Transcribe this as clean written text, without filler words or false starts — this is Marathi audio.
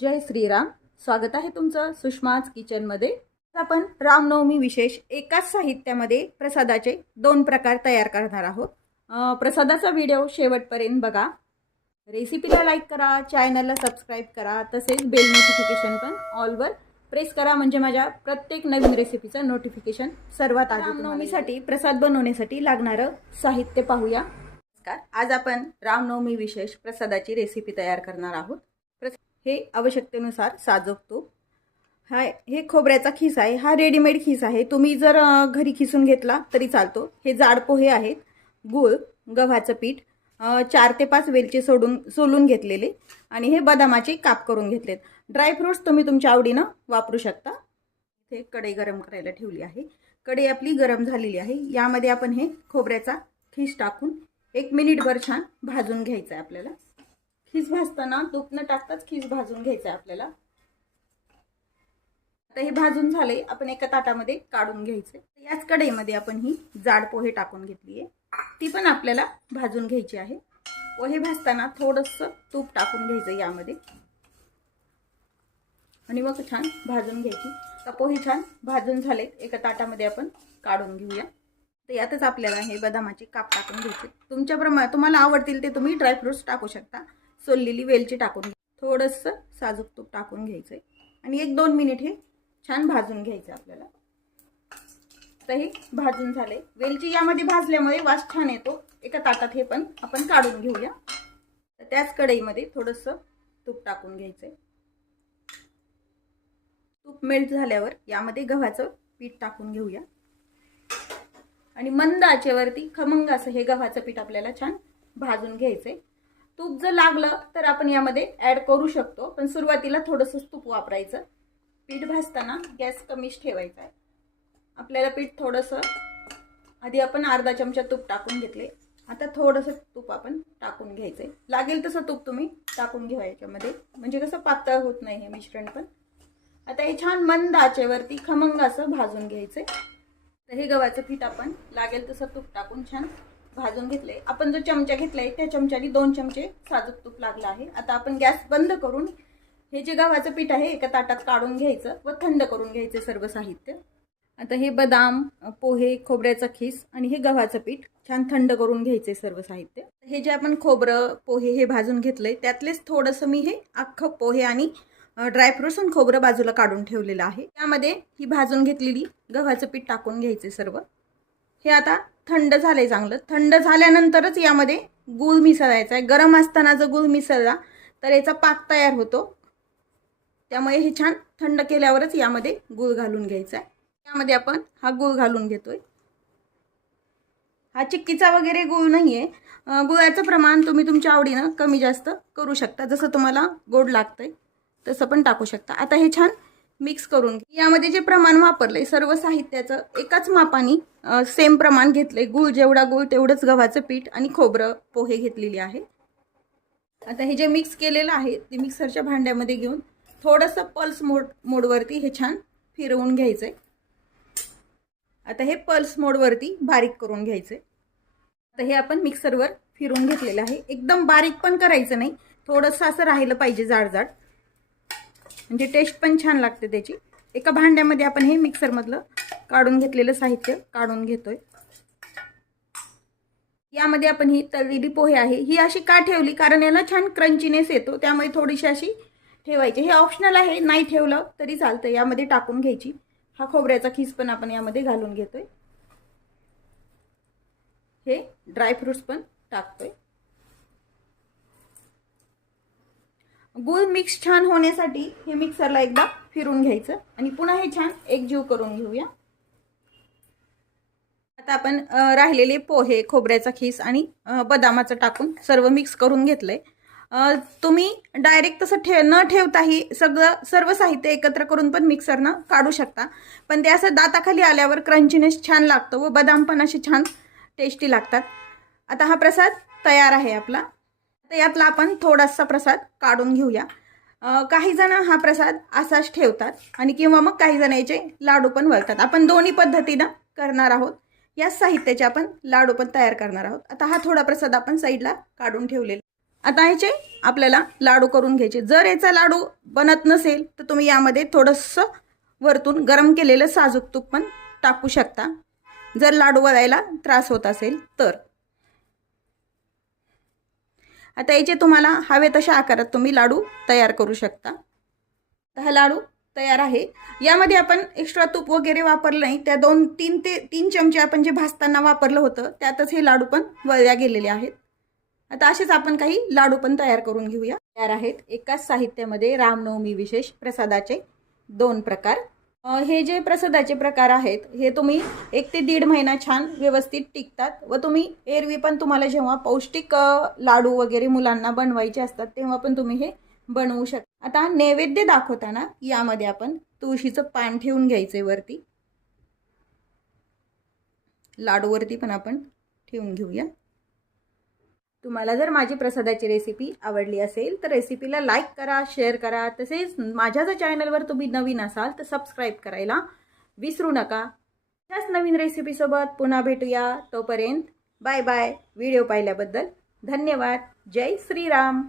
जय श्रीराम. स्वागत आहे तुमचं सुषमाज किचनमध्ये. आपण रामनवमी विशेष एकाच साहित्यामध्ये प्रसादाचे 2 प्रकार तयार करणार आहोत. प्रसादाचा व्हिडिओ शेवटपर्यंत बघा. रेसिपीला लाईक करा, चॅनलला सबस्क्राईब करा, तसेच बेल नोटिफिकेशन पण ऑलवर प्रेस करा, म्हणजे माझ्या प्रत्येक नवीन रेसिपीचं नोटिफिकेशन सर्वात आधी. रामनवमीसाठी प्रसाद बनवण्यासाठी लागणारं साहित्य पाहूया. आज आपण रामनवमी विशेष प्रसादाची रेसिपी तयार करणार आहोत. हे आवश्यकतेनुसार साजूक तूप, हे खोबऱ्याचा खीस आहे. हा रेडीमेड खीस आहे, तुम्ही जर घरी खिसून घेतला तरी चालतो. हे जाड पोहे आहेत, गूळ, गव्हाचं पीठ, 4 ते 5 वेलची सोलून घेतलेले, आणि हे बदामाचे काप करून घेतलेत. ड्रायफ्रुट्स तुम्ही तुमच्या आवडीनं वापरू शकता. हे कढई गरम करायला ठेवली आहे. कढई आपली गरम झालेली आहे. यामध्ये आपण हे खोबऱ्याचा खीस टाकून 1 मिनिटभर छान भाजून घ्यायचं आहे. आपल्याला खीस भाजताना तूप न टाकताच खीस भाजून घ्यायचं आहे आपल्याला. आता हे भाजून झाले, आपण एका ताटामध्ये काढून घ्यायचे. याच कढईमध्ये आपण ही जाड पोहे टाकून घेतली आहे, ती पण आपल्याला भाजून घ्यायची आहे. पोहे भाजताना थोडंसं तूप टाकून घ्यायचं यामध्ये, आणि मग छान भाजून घ्यायची. तर पोहे छान भाजून झाले, एका ताटामध्ये आपण काढून घेऊया. तर यातच आपल्याला हे बदामाचे काप टाकून घ्यायचे. तुमच्याप्रमाणे तुम्हाला आवडतील ते तुम्ही ड्रायफ्रुट्स टाकू शकता. सोललेली वेलची टाकून, थोडंसं साजूक तूप टाकून घ्यायचंय, आणि 1-2 मिनिट हे छान भाजून घ्यायचं आपल्याला. तर हे भाजून झाले. वेलची यामध्ये भाजल्यामुळे वास छान येतो. एका ताटात हे पण आपण काढून घेऊया. तर त्याच कढईमध्ये थोडंसं तूप टाकून घ्यायचंय. तूप मेल्ट झाल्यावर यामध्ये गव्हाचं पीठ टाकून घेऊया, आणि मंद आचेवरती खमंग असं हे गव्हाचं पीठ आपल्याला छान भाजून घ्यायचंय. तूप जर लागलं तर आपण यामध्ये ॲड करू शकतो, पण सुरुवातीला थोडंसं तूप वापरायचं. पीठ भाजताना गॅस कमीच ठेवायचा आहे. आपल्याला पीठ थोडंसं आधी आपण अर्धा चमचा तूप टाकून घेतले. आता थोडंसं तूप आपण टाकून घ्यायचंय. लागेल तसं तूप तुम्ही टाकून घ्या याच्यामध्ये, म्हणजे कसं पातळ होत नाही हे मिश्रण पण. आता हे छान मंद आचेवरती खमंग असं भाजून घ्यायचंय. तर हे गव्हाचं पीठ आपण लागेल तसं तूप टाकून छान भाजून घेतले. आपण जो चमचा घेतलाय त्या चमच्याने 2 चमचे साजूक तूप लागलं आहे. आता आपण गॅस बंद करून हे जे गव्हाचं पीठ आहे एका ताटात काढून घ्यायचं व थंड करून घ्यायचे सर्व साहित्य. आता हे बदाम, पोहे, खोबऱ्याचा खीस आणि हे गव्हाचं पीठ छान थंड करून घ्यायचे सर्व साहित्य. हे जे आपण खोबरं, पोहे हे भाजून घेतलंय, त्यातलेच थोडंसं मी हे अख्खं पोहे आणि ड्रायफ्रुट्स आणि खोबरं बाजूला काढून ठेवलेलं आहे. त्यामध्ये ही भाजून घेतलेली गव्हाचं पीठ टाकून घ्यायचे सर्व. हे आता थंड झालंय चांगलं. थंड झाल्यानंतरच यामध्ये गूळ मिसळायचा आहे. गरम असताना जर गूळ मिसळला तर याचा पाक तयार होतो. त्यामुळे हे छान थंड केल्यावरच यामध्ये गूळ घालून घ्यायचा आहे. यामध्ये आपण हा गूळ घालून घेतोय. हा चिक्कीचा वगैरे गूळ नाहीये. गुळाचं प्रमाण तुम्ही तुमच्या आवडीनं कमी जास्त करू शकता. जसं तुम्हाला गोड लागतंय तसं पण टाकू शकता. आता हे छान मिक्स करून यामध्ये जे प्रमाण वापरलंय सर्व साहित्याचं एकाच मापाने सेम प्रमाण घेतलंय. गूळ जेवढा गूळ तेवढंच गव्हाचं पीठ आणि खोबरं, पोहे घेतलेली आहे. आता हे जे मिक्स केलेलं आहे ते मिक्सरच्या भांड्यामध्ये घेऊन थोडंसं पल्स मोडवरती हे छान फिरवून घ्यायचंय. आता हे पल्स मोडवरती बारीक करून घ्यायचंय. आता हे आपण मिक्सरवर फिरवून घेतलेलं आहे. एकदम बारीक पण करायचं नाही, थोडंसं असं राहिलं पाहिजे जाड, म्हणजे टेस्ट पण छान लागते त्याची. एका भांड्यामध्ये आपण हे मिक्सरमधलं काढून घेतलेलं साहित्य काढून घेतोय. यामध्ये आपण ही तळलेली पोहे आहे ही अशी का ठेवली, कारण याला छान क्रंचीनेस येतो, त्यामुळे थोडीशी अशी ठेवायची. हे ऑप्शनल आहे, नाही ठेवलं तरी चालतं. यामध्ये टाकून घ्यायची. हा खोबऱ्याचा खीस पण आपण यामध्ये घालून घेतोय. हे ड्रायफ्रुट्स पण टाकतोय. गूळ मिक्स छान होण्यासाठी हे मिक्सरला एकदा फिरून घ्यायचं, आणि पुन्हा हे छान एकजीव करून घेऊया. आता आपण राहिलेले पोहे, खोबऱ्याचा खीस आणि बदामाचं टाकून सर्व मिक्स करून घेतलंय. तुम्ही डायरेक्ट तसं न ठेवताही सर्व साहित्य एकत्र करून पण मिक्सरनं काढू शकता, पण ते असं दाताखाली आल्यावर क्रंचीनेस छान लागतो व बदाम पण असे छान टेस्टी लागतात. आता हा प्रसाद तयार आहे आपला. तर यातला आपण थोडासा प्रसाद काढून घेऊया. काही जण हा प्रसाद असाच ठेवतात, आणि किंवा मग काही जण याचे लाडू पण वळतात. आपण दोन्ही पद्धतीनं करणार आहोत. या साहित्याचे आपण लाडू पण तयार करणार आहोत. आता हा थोडा प्रसाद आपण साईडला काढून ठेवलेला. आता याचे आपल्याला लाडू करून घ्यायचे। जर याचा लाडू बनत नसेल तर तुम्ही यामध्ये थोडंसं वरतून गरम केलेलं साजूक तूप पण टाकू शकता, जर लाडू वळायला त्रास होत असेल तर। आता याचे तुम्हाला हवे तशा आकारात तुम्ही लाडू तयार करू शकता। हा लाडू तयार आहे। यामध्ये आपण एक्स्ट्रा तूप वगैरे वापरलं नाही, त्या 2-3 चमचे आपण जे भाजताना वापरलं होतं त्यातच हे लाडू पण वळल्या गेलेले आहेत। आता असेच आपण काही लाडू पण तयार करून घेऊया। तयार आहेत एकाच साहित्यामध्ये रामनवमी विशेष प्रसादाचे 2 प्रकार। हे जे प्रसादाचे प्रकार आहेत हे तुम्ही 1 ते 1.5 महिना छान व्यवस्थित टिकतात व तुम्ही एरवी पण तुम्हाला जेव्हा पौष्टिक लाडू वगैरे मुलांना बनवायचे असतात तेव्हा पण तुम्ही हे बनवू शकता। आता नैवेद्य दाखवताना यामध्ये आपण तुळशीचं पान ठेवून घ्यायचे वरती, लाडूवरती पण आपण ठेवून घेऊया। तुम्हाला जर माझी प्रसादाची रेसिपी आवडली असेल तर रेसिपीला लाईक करा, शेअर करा। तसेच माझ्या जर चॅनलवर तुम्ही नवीन असाल तर सबस्क्राईब करायला विसरू नका। त्याच नवीन रेसिपीसोबत पुन्हा भेटूया, तोपर्यंत बाय बाय। व्हिडिओ पाहिल्याबद्दल धन्यवाद। जय श्रीराम।